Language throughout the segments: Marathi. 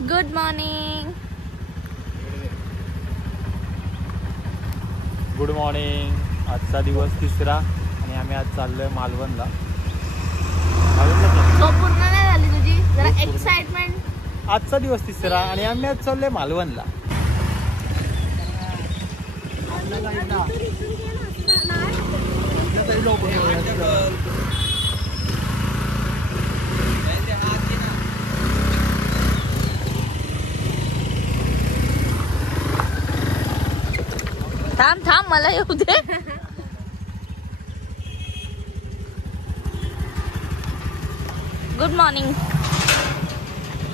Good morning. Good morning. आजचा दिवस तिसरा आणि आम्ही आज चाललोय मालवणला. पूर्ण नाही झाली तुझी जरा एक्साइटमेंट. आजचा दिवस तिसरा आणि आम्ही आज चाललोय मालवणला. थांब थांब मला येऊ दे. Good morning.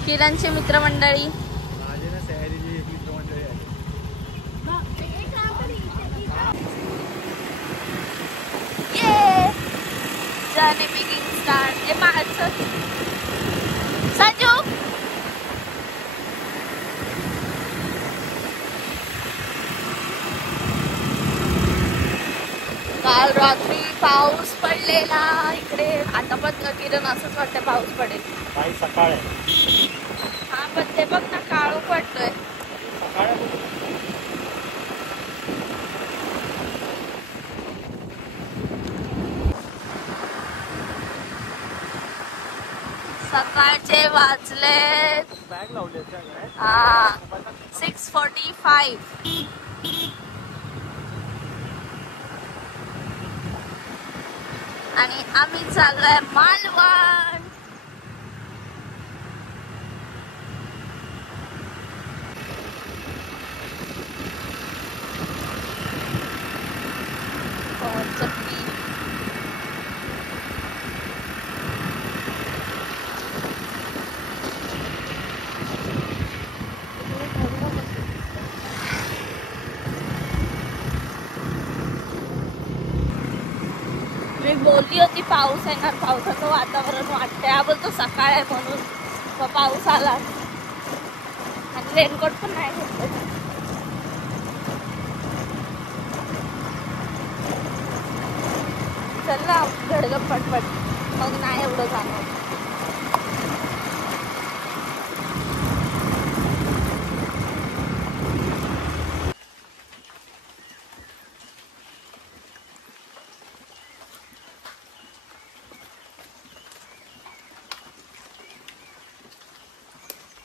किरणची मित्रमंडळी. Journey begin start. संजू काल रात्री पाऊस पडलेला इकडे. आता पण किरण असंच वाटतं पाऊस पडेल. सकाळ हा पण ते बघ ना काळू पडतोय. सकाळचे वाजले 6:45. आणि आम्ही चाललोय मालवण. मी बोलली होती पाऊस येणार, पावसाचं वातावरण वाटतंय. हा बोलतो सकाळ आहे म्हणून तो पाऊस आला आणि रेनकोट पण नाही घेतलं. चल ना घडगप पटपट, मग नाही एवढं जाणार.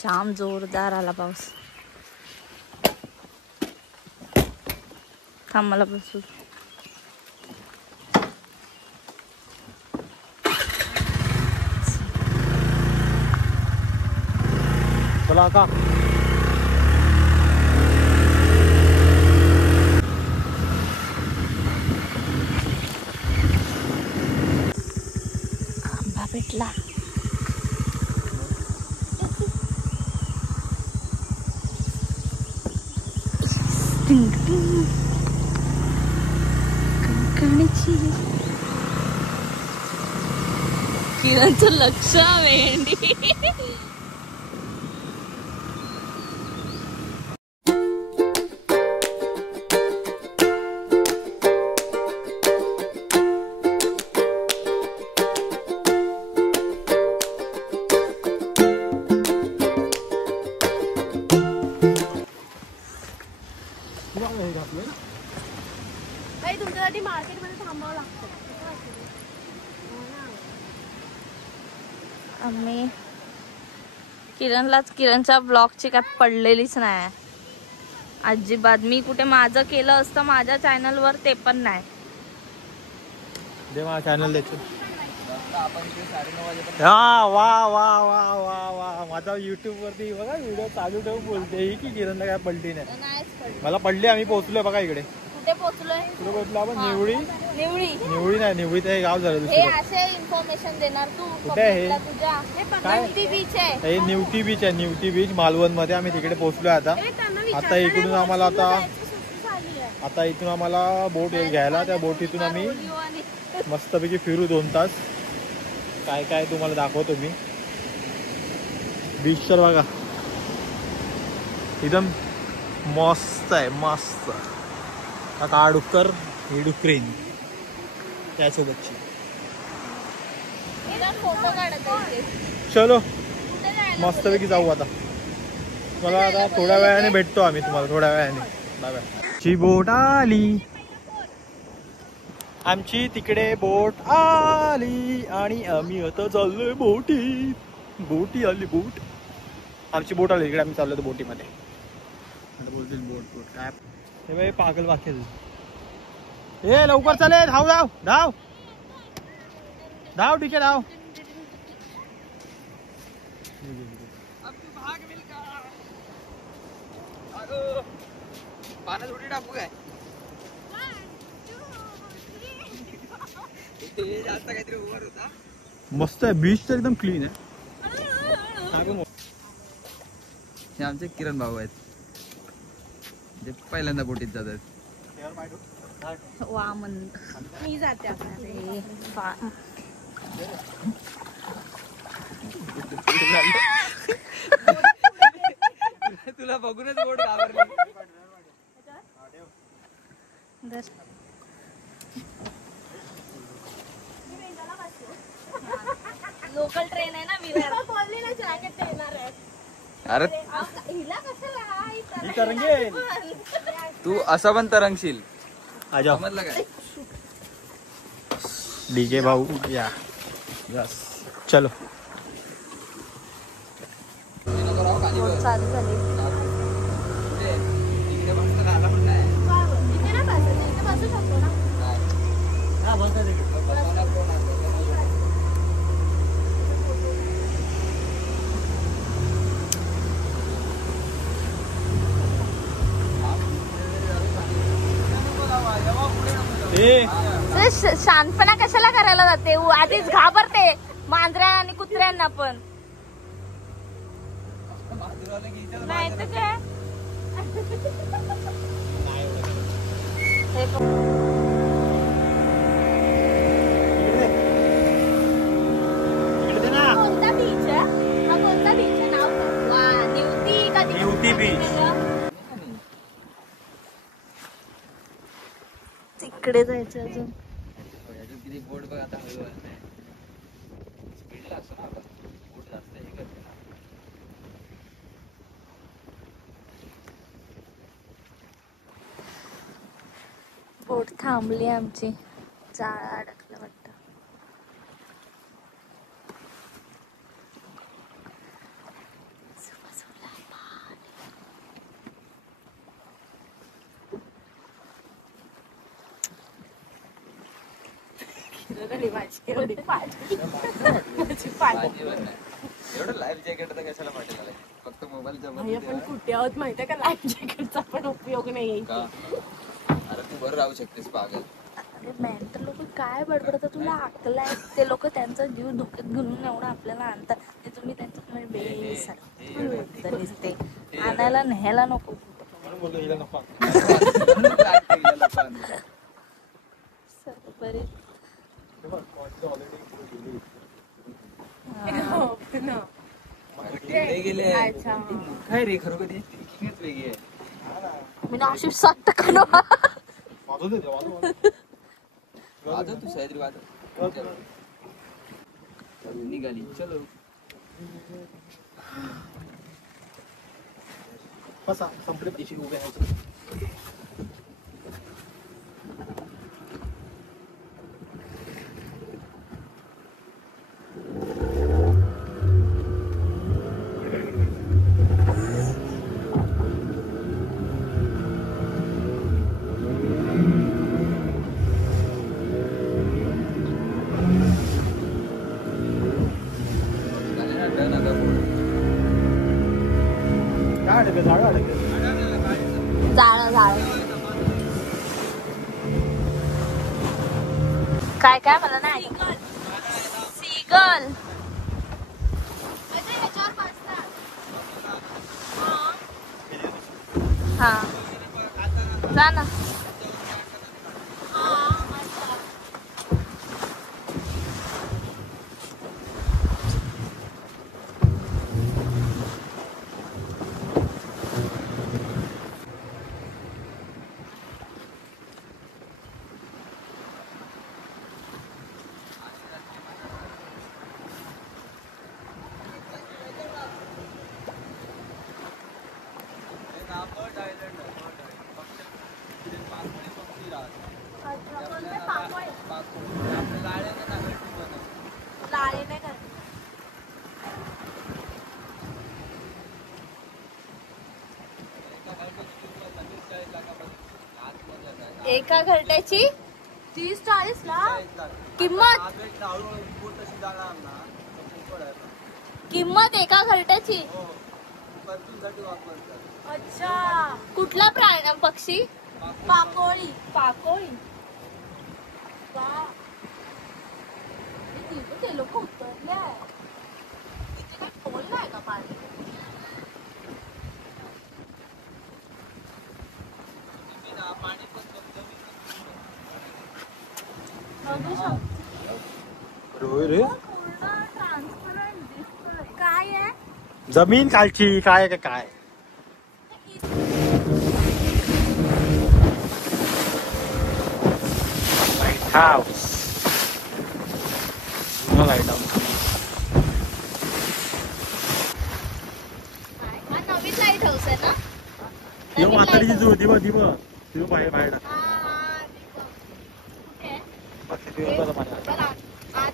जाम जोरदार आला पाऊस. थांब मला बसू. चला का आंबा भेटला. किरणचं लक्ष वेंडी. तुमच्यासाठी मार्केटमध्ये थांबावं लागतं. आम्ही किरणच्या ब्लॉगची काय पडलेलीच नाही अजिबात. मी कुठे माझं केलं असतं माझ्या चॅनलवर, ते पण नाही. दे मला चॅनल द्यायचं. हा वा वा वा वा वा. माझा युट्यूब वरती बघा व्हिडिओ चालू ठेवून बोलते ही की किरणला काय पडली नाही. मला पडली. आम्ही पोहोचलोय बघा इकडे. कुठे पोहोचलोय? कुठे पोहोचलो आपण? निवळी. निवळी नाही, निवळी हे गाव झालं. हे असे इन्फॉर्मेशन देणार तू कुठे आहे? काय बीच आहे? हे निवटी बीच आहे. निवटी बीच मालवण मध्ये. आम्ही तिकडे पोहोचलोय आता. इकडून आम्हाला आता इथून आम्हाला बोट घ्यायला. त्या बोटीतून आम्ही मस्तपैकी फिरू 2 तास. काय काय तुम्हाला दाखवतो मी. बीच तर बघा एकदम मस्त आहे, मस्त. हा डुक्कर, ही डुकरीन त्यासोबतची. चलो मस्तपैकी जाऊ आता. मला आता थोड्या वेळाने भेटतो आम्ही तुम्हाला थोड्या वेळाने. Bye bye. ची बोट आली आमची तिकडे बोट आली आणि आम्ही आता चाललोय बोटीत. बोटी आली बोट आमची बोट आली इकडे आम्ही चाललो बोटीमध्ये. बोलतील बोट बोट काय हे बाई पागल वाक्य. ए लवकर चाले धाव धाव धाव धाव ठीक आहे धाव. पाण्यात उडी टाकू काय जास्त काहीतरी ओव्हर होता. मस्त आहे बीच तर एकदम क्लीन आहे. हे आमचे किरण भाऊ आहेत जे पहिल्यांदा बोटीत जात आहेत. वामन मी जाते आता. तुला बघूनच बोट घाबरली. लोकल ट्रेन आहे ना विरार. बोलली ना जॅकेट येणार आहे. अरे हिला कशाला ही तरंगे तू असं पण तरंगशील आजा समजलं काय. डीजे भाऊ या यस चलो. चालू झाली. इकडे मस्त खायला पण नाही. इथे ना बसायचं, इथे बसू शकतो ना. बसवणार कोण आहे? शांतपणा कशाला करायला जाते. आधीच घाबरते मांजऱ्या आणि कुत्र्यांना पण. नाही तर काय कोणता बीच आहे हा. कोणता बीच आहे नाव निवती का निवती बीच. तिकडे जायचं अजून. किती बोट बघ आता हळू स्पीडला असतो ना आता बोट जास्त हे करते ना. बोट थांबली आमची. जाळं अडकलं वाटतं. एवढी पाठी. माझी पाठी. एवढं लाईफ जॅकेट तर कशाला पाठवलं फक्त मोबाईलच्या भाई आपण कुठे आहोत माहितीये का. लाईफ जॅकेटचा पण उपयोग नाही. का अरे तू बरं राहू शकतेस पागल. अरे मेंटल लोक काय बडबडतात. तुला अक्कल आहे. ते लोक त्यांचा जीव धोक्यात घालून एवढं आपल्याला आणतात. ते तुम्ही त्यांच्यात बेसार दिसते. आणायला न्यायला नको. बरे गेले अच्छा. काय रे खरोखर थिंकिंगच वेगळी आहे. मी अशी सट्ट करू. वाजव तू सह्याद्री वाजव. निघाली चलो. संपले पैसे उभे राहायचे. जाळ जाळ काय काय मला नाही. सीगल हा जा ना. एका घरट्याची 30-40 ला किंमत किंमत एका घरट्याची. अच्छा. कुठला प्राणी पक्षी? पाकोळी. पाकोळी. ते लोक उतरले आहे. तिथे काय खोल आहे का पाणी? बघू शकतो. रे ट्रान्सपरंट दिसतोय. काय आहे? जमीन खालची काय काय लाईट हाऊस. लाईट हाऊस हा नवीन लाईट हाऊस आहे ना. दिव म्हातारीची जो दिव दिव दिव बाहेर बाहेर कुठे आहे? दिवसाला पाणी बरं, आत.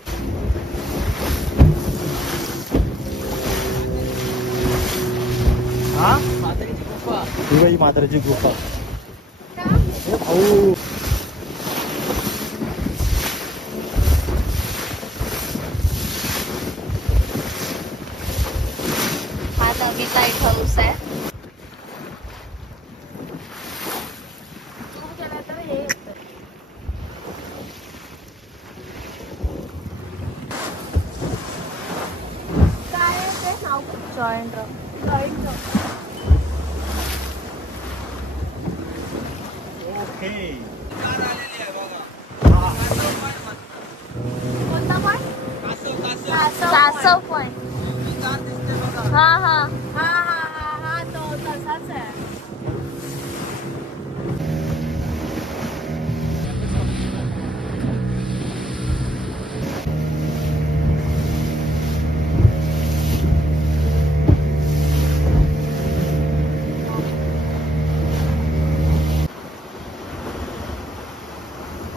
हा म्हातारीची गुफा. दिव ही म्हातारीची गुफा. ओ भाऊ हा नवीन लाईट हाऊस आहे. तू गेला तर हे येतं. काय आहे ते नाव? Joint okay. कोणता पण? कासव पॉइंट. हा हा हा हा हा हा तो तसाच आहे.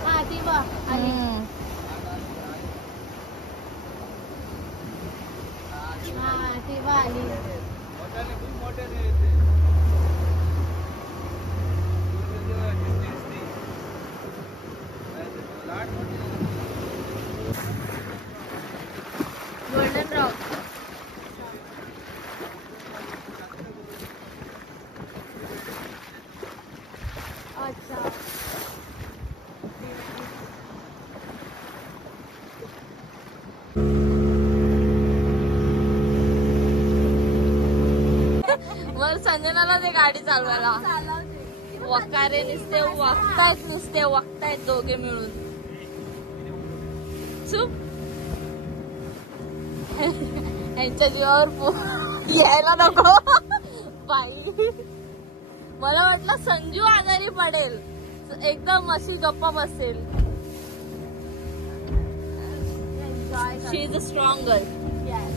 हा ती बघ आली. हा ती बघ आली. Golden rock. अच्छा. वर संजनाला ते गाडी चालवायला. वकारे नुसते वागतायत दोघे मिळून. चुप. यांच्या जीवावर यायला नको बाई. मला वाटलं संजू आजारी पडेल, एकदम अशी गप्पा बसेल. She is a strong girl. Yes.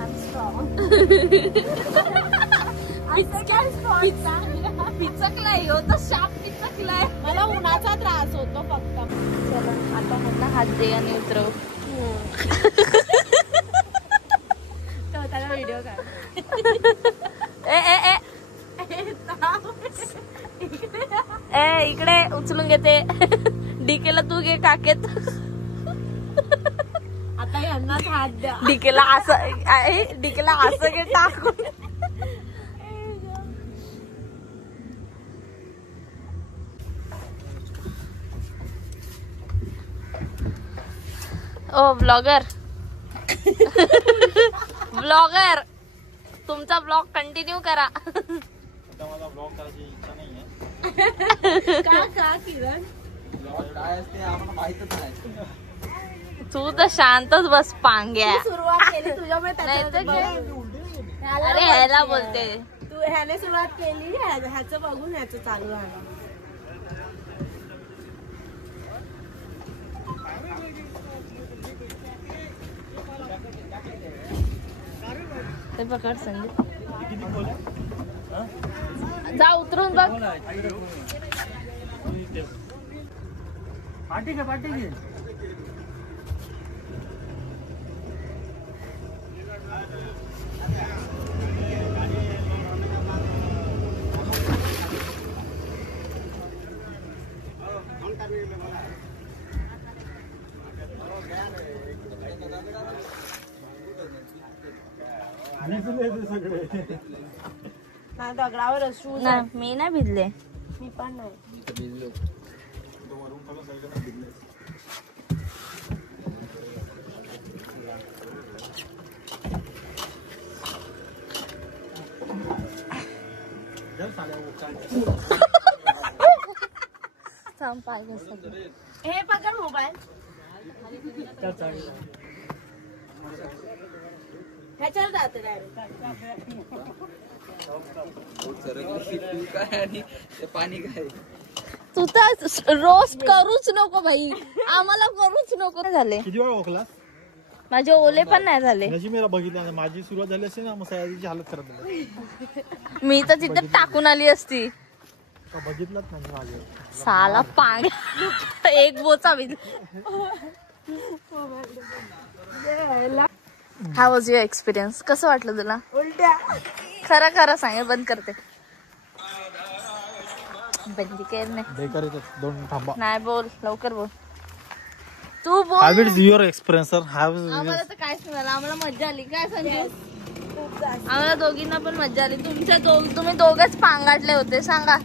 I'm strong. पिचकलाय हो तर शाप पिचकलाय. मला उन्हाचा त्रास होतो फक्त. चला आता म्हणला हात दे आणि उतरव. तो त्याला व्हिडिओ काढ. ए ए ए ए इकडे उचलून घेते. डीकेला तू घे काकेत. आता यांनाच हात द्या. डीकेला असं घे टाकून. ओ ब्लॉगर ब्लॉगर तुमचा ब्लॉग कंटिन्यू करा. मला ब्लॉग करायची इच्छा नाहीये. का किरण? काय असते आम्हाला माहितच नाही. तू तर शांतच बस पांग्या. सुरुवात केली तुझ्यामुळे नाही तर त्याच्यानंतर काय? ह्याला अरे ह्याला बोलतेय. बोलते. तू ह्याने सुरुवात केली ह्याचं बघून ह्याचं चालू झालं. ते पकड संदीप. जा उतरून बघ. पाठी घे. नाही दगडावर शूज नाही मी नाही भिजले. मी पण नाही. मी तर भिजलो. थांब पाय घसरले. हे पकड मोबाईल. ह्याच्यावर जाते तू काय आणि ते पाणी काय? तू तर रोस्ट करूच नको भाई, आम्हाला करूच नको झाले. किती वेळा ओळखला माझे ओले पण नाही झाले. नजी मेरा बघितला. माझी सुरुवात झाली असते ना मग सयाजीची हालत करत नाही. मी तर तिथे टाकून आली असती. बघितलंच नाही माझे. साला पांग एक बोचा भिजला. How was your experience? कसं वाटलं तुला? उलट्या. खरं खरं सांग, बंद करते. बंदी कर नाही. बेकार येतात. दोन थांबा. नाही बोल, लवकर बोल. तू बोल. How is your experience sir? आम्हाला तर काहीच नाही झालं. आम्हाला मज्जा आली. काय संजू? आम्हाला दोघींना पण मज्जा आली. तुम्ही दोघेच पांगाटले होते. सांगा.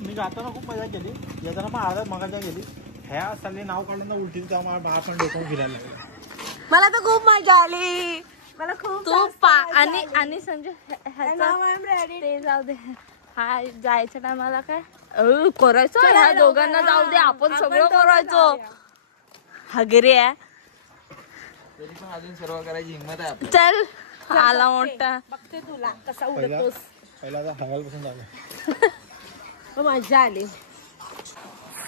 मी जाताना खूप मजा केली. येताना पण अर्धा मजा केली. ह्या साली नाव काढलं ना उलटी त्यामुळे आपण डोकं फिरायला लागलं. मला तर खूप मजा आली. मला खूप तू आणि संजू ते जाऊ दे. हा जायच्या टायमाला काय करायचं? ह्या दोघांना जाऊ दे, आपण सगळं करायचो. हगरे तरी पण अजून सर्व करायची हिंमत आहे आपली. चल आला मोठा. बघते तुला कसा उडतोस. पहिला आता हवालपासून झालं. मजा आली.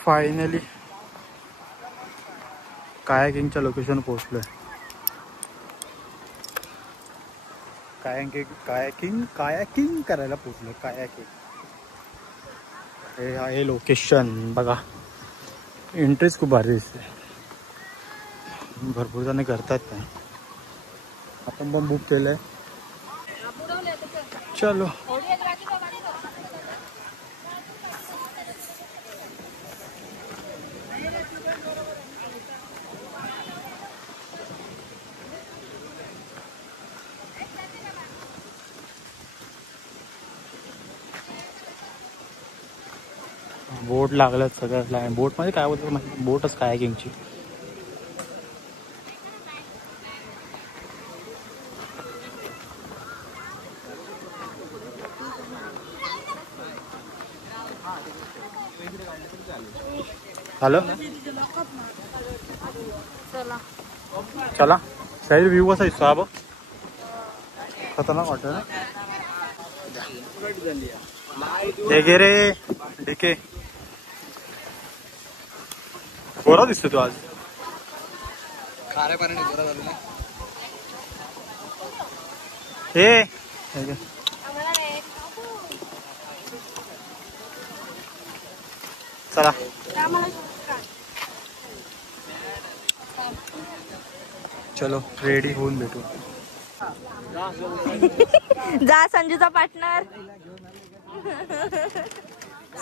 फायनली कायाकिंगच्या लोकेशन पोहोचलोय. कायाकिंग करायला पोहोचलोय. कायाकिंग हे आहे लोकेशन. बघा एंट्रीच खूप भारी दिसते. भरपूर जण करतात काय. आपण पण बुक केलंय. चलो बोट लागल्यात सगळ्यात. बोट मध्ये काय बोलतो माहिती? बोटच कायाकिंगची. हॅलो चला साईड व्ह्यू कसा दिसतो हा बघ. खतरनाक वाटत ना. हे घे रे डीके. गोरा दिसतो तू आज. खाऱ्या पाण्याने गोरा झालो ना. हे चला चलो रेडी होऊन भेटू. जा संजूचा पार्टनर.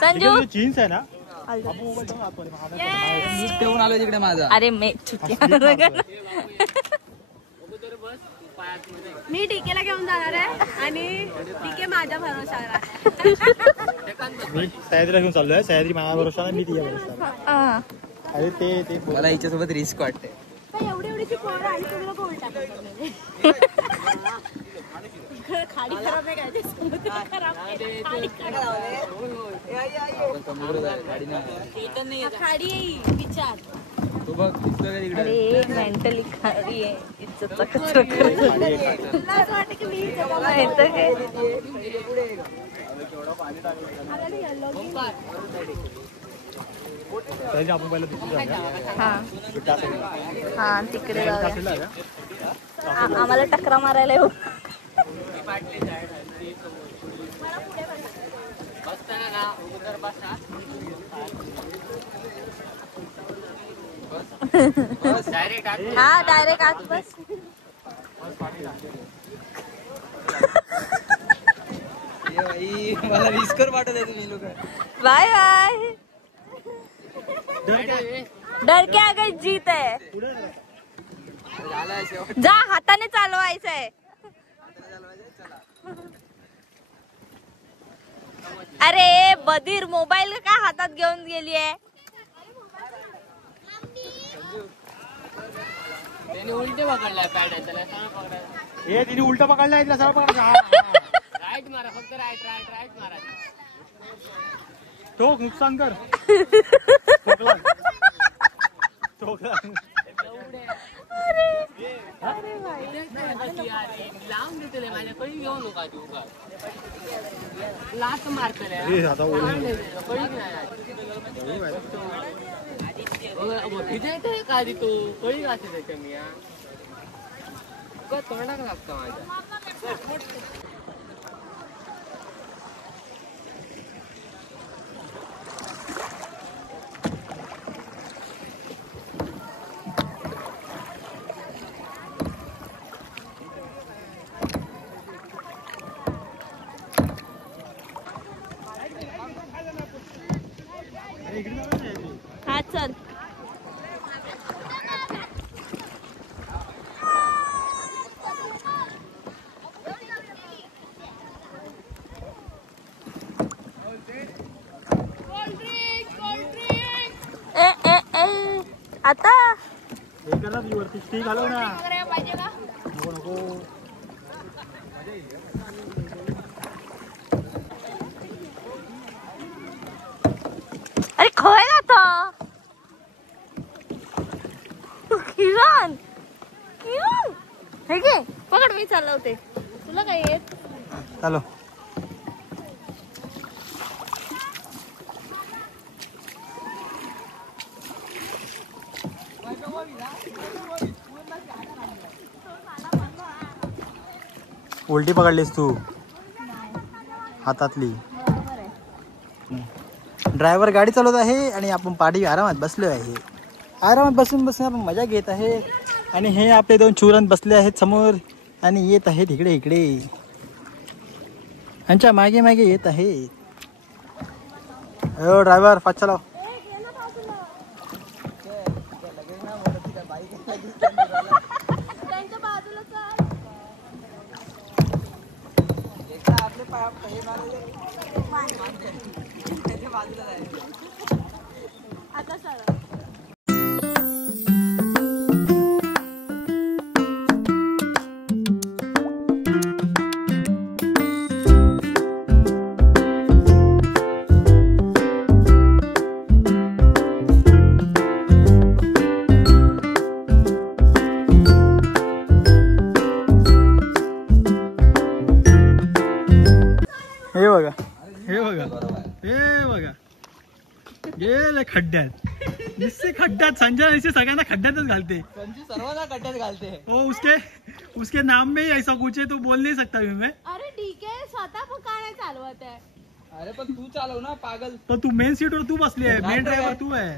संजू जीन्स आहे ना. मीच ठेवून आलो तिकडे माझा. अरे मे मी टीकेला घेऊन जाणार आहे आणि टीके माझ्या भरोशावर आहे. मी सह्याद्रीला घेऊन चाललोय. सह्याद्री माझ्या भरोसा नाही, मी तिच्या भरोसा. अरे ते मला हिच्यासोबत रिस्क वाटते. एवढीची पोरं आणि तुम्ही लोक उलटा खाडी खराब आहे काय? समुद्र खराब आहे. खाडी आहे विचार. तू बघ दिसतो का तिकडे? अरे मेंटली खाली आहे. इज्जतचा कचरा करत. तुला असं वाटतं की मी नाही तर काय. आपण पहिला तिथे हा तिकडे जाऊया. आम्हाला टकरा मारायला येऊ. हा डायरेक्ट आत बस. मला रिस्कर वाटत आहे तुम्ही लोक. Bye bye. डर के आगे जीत है. जा हाताने चालवायचंय. अरे बधीर मोबाईल का हातात घेऊन गेली आहे. उलटे पकडलाय पॅड आहे त्याला सरळ पकडायला. हे तिने उलटा पकडलाय तिला सरळ पकडला. राईट मारा फक्त राईट राईट राईट मारा. ठोक नुकसान कर. लावून देते माझ्याकडे घेऊ नका तू का लाच मारतले भिजायचं का आधी तू कळी घासे त्याच्या मी तोंडाक लागतो माझ्या. हा चल. ए ए ए आता हे कर ना वरती स्टिक घालव ना. नको नको. अरे खोय आता किरण किरण हे घे पकड मी चालवते तुला काय येत. चालो. उलटी पकडलीस तू हातातली. ड्रायव्हर गाडी चालवत आहे आणि आपण पाठी आरामात बसलो आहे. आरामात बसून बसून आपण मजा घेत आहे. आणि हे आपले दोन चुरण बसले आहेत समोर आणि येत आहेत इकडे इकडे. यांच्या मागे मागे येत आहेत. हो ड्रायव्हर फास्ट चलाव. आता चला. हे बघा हे बघा हे बघा गेले खड्ड्यात. निश्चित खड्ड्यात. संजय ऐसे सगळ्यांना खड्ड्यातच घालते. सर्वांना खड्ड्यात घालते. ओ उसके नाम में ही ऐसा कुछ है तो बोल नहीं सकता मैं. अरे ठीक आहे स्वतः पण काय चालवत आहे. अरे पण तू चालव ना पागल. पण तू मेन सीट वर तू बसली आहे. मेन ड्रायव्हर तू आहे.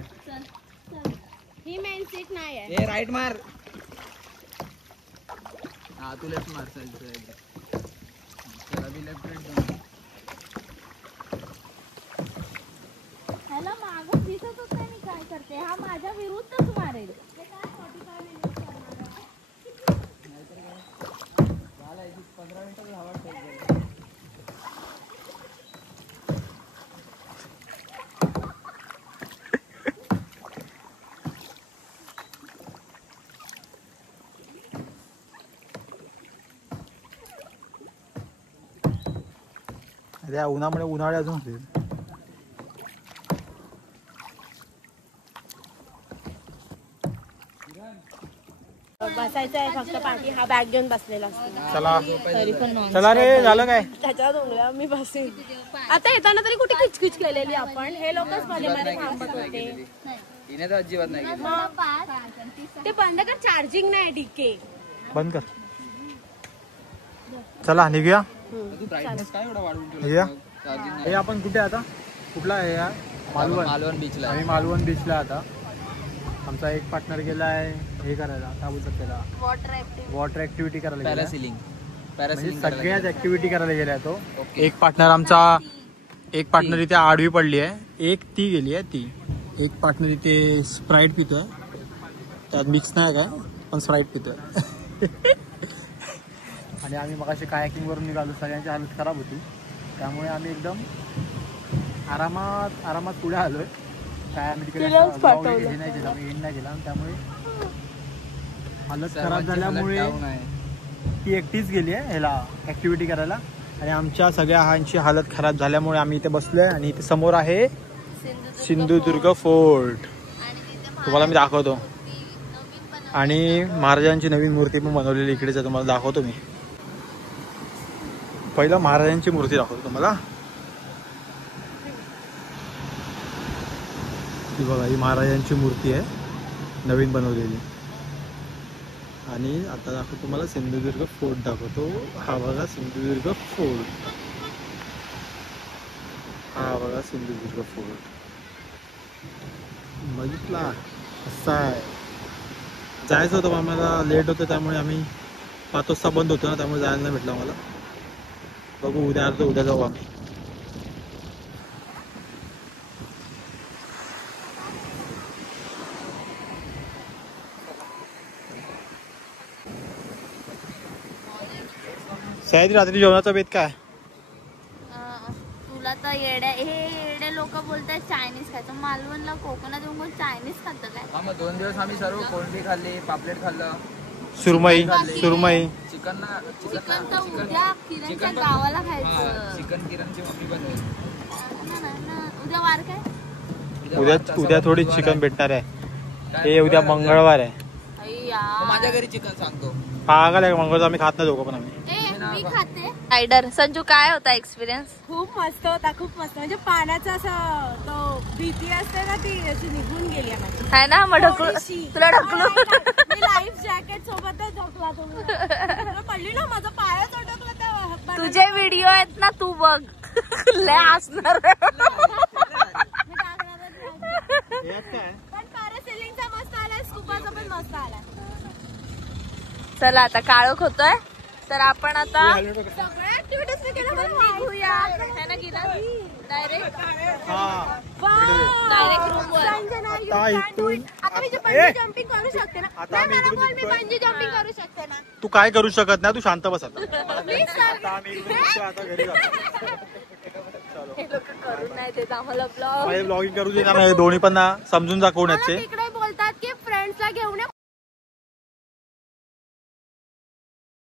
ही मेन सीट नाही आहे. ए राईट मार. हा तू लेफ्ट मार. चल अभी लेफ्ट राईट. ह्याला मागून दिसतच नाही मी काय करते. हा माझ्या विरुद्धच मारेल. अरे उन्हामुळे उन्हाळे अजून होते. बसायचं आहे फक्त पाठी. हा बॅग घेऊन बसलेला असतो. चला तरी पण चला रे झालं काय. त्याच्यावर डोंगल्या मी बसेल. आता येताना तरी कुठे किचकिच केलेली आपण. हे लोकच मध्ये मध्ये थांबत होते. तिने तर अजिबात नाही केली. ते बंद कर. चार्जिंग नाही डीके. बंद कर. चला निघूया. तू ब्राईटनेस काय एवढा वाढवून निघूया. ठेवला. हे आपण कुठे आता. कुठला आहे यार. मालवण बीचला. आम्ही मालवण बीचला आता. आमचा एक पार्टनर गेला आहे हे करायला. काय बोलतात त्याला. वॉटर ऍक्टिव्हिटी करायला गेला. पॅरासिलिंग. म्हणजे सगळ्याच ऍक्टिव्हिटी करायला गेलाय तो. एक पार्टनर आमचा. एक पार्टनर इथे आडवी पडली आहे. एक ती गेली आहे ती. एक पार्टनर इथे स्प्राईट पितोय. त्यात मिक्स नाही काय पण स्प्राईट पितोय. आणि आम्ही मगाशी कायाकिंग वरून निघालो, सगळ्यांची हालत खराब होती, त्यामुळे आम्ही एकदम आरामात पुढे आलोय. काय आम्ही तिकडे हे नाही केलं, आम्ही एंड नाही केला, त्यामुळे हालत खराब झाल्यामुळे ती एकटीच गेली आहे ह्याला ऍक्टिव्हिटी करायला. आणि आमच्या सगळ्यांची हालत खराब झाल्यामुळे आम्ही इथे बसलोय. आणि इथे समोर आहे सिंधुदुर्ग फोर्ट, तुम्हाला मी दाखवतो. आणि महाराजांची नवीन मूर्ती पण बनवलेली इकडेच आहे, तुम्हाला दाखवतो मी. पहिलं महाराजांची मूर्ती दाखवतो तुम्हाला. ही बघा, ही महाराजांची मूर्ती आहे नवीन बनवलेली. आणि आता दाखवतो तुम्हाला सिंधुदुर्ग फोर्ट दाखवतो. हा बघा सिंधुदुर्ग फोर्ट, हा बघा सिंधुदुर्ग फोर्ट, बघितला असा आहे. जायचं होतं, आम्हाला लेट होतं, त्यामुळे आम्ही 5 वाजता बंद होतो ना, त्यामुळे जायला नाही भेटलं मला. बघू उद्या आलो, उद्या जाऊ आम्ही. सह्याद्री रात्री जेवणाचा बेत काय? तुला तर येडे लोक बोलतात चायनीज खायचं. मालवणला कोकणात येऊन चायनीज खातं काय? हा, मग 2 दिवस आम्ही सर्व कोळंबी खाल्ली, पापलेट खाल्लं, सुरमई चिकन तर उद्या किरणच्या गावाला खायचं. चिकन किरणची मम्मी बनवेल. उद्या वार काय? उद्या थोडी चिकन भेटणार आहे. हे उद्या मंगळवार आहे. माझ्या घरी चिकन सांगतो. पागल आहे, मंगळवार आम्ही खात नाही दोघं पण. आम्ही मी खाते. रायडर संजू, काय होता एक्सपिरियन्स? खूप मस्त होता, खूप मस्त. म्हणजे पाण्याचा असं तो भीती असते ना, ती अशी निघून गेली आहे माझी. आहे ना, मग तुला ढकलू. मी लाईफ जॅकेट सोबतच ढकला तुम्ही पडली ना, माझा पायच अडकला त्या. तुझे व्हिडिओ आहेत ना, तू बघ. लय असणार. पण पॅरासेलिंगचा मस्त आलाय, स्कुबाचा पण मस्त आलाय. चला आता काळोख होतोय, तर आपण आता सगळ्या ऍक्टिव्हिटीज निघूया. डायरेक्ट रूम वर. आता मी बंजी जम्पिंग करू शकते ना. आता मला बोल, मी बंजी जम्पिंग करू शकते ना. तू काय करू शकत नाही, तू शांत बस आता. Please sir. आम्ही इकडून निघतो, आता घरी जातो. हे लोक करून नाही देत आम्हाला ब्लॉग. ब्लॉगिंग करू दे ना, दोन्ही पण ना समजून जा कोण आहेत ते.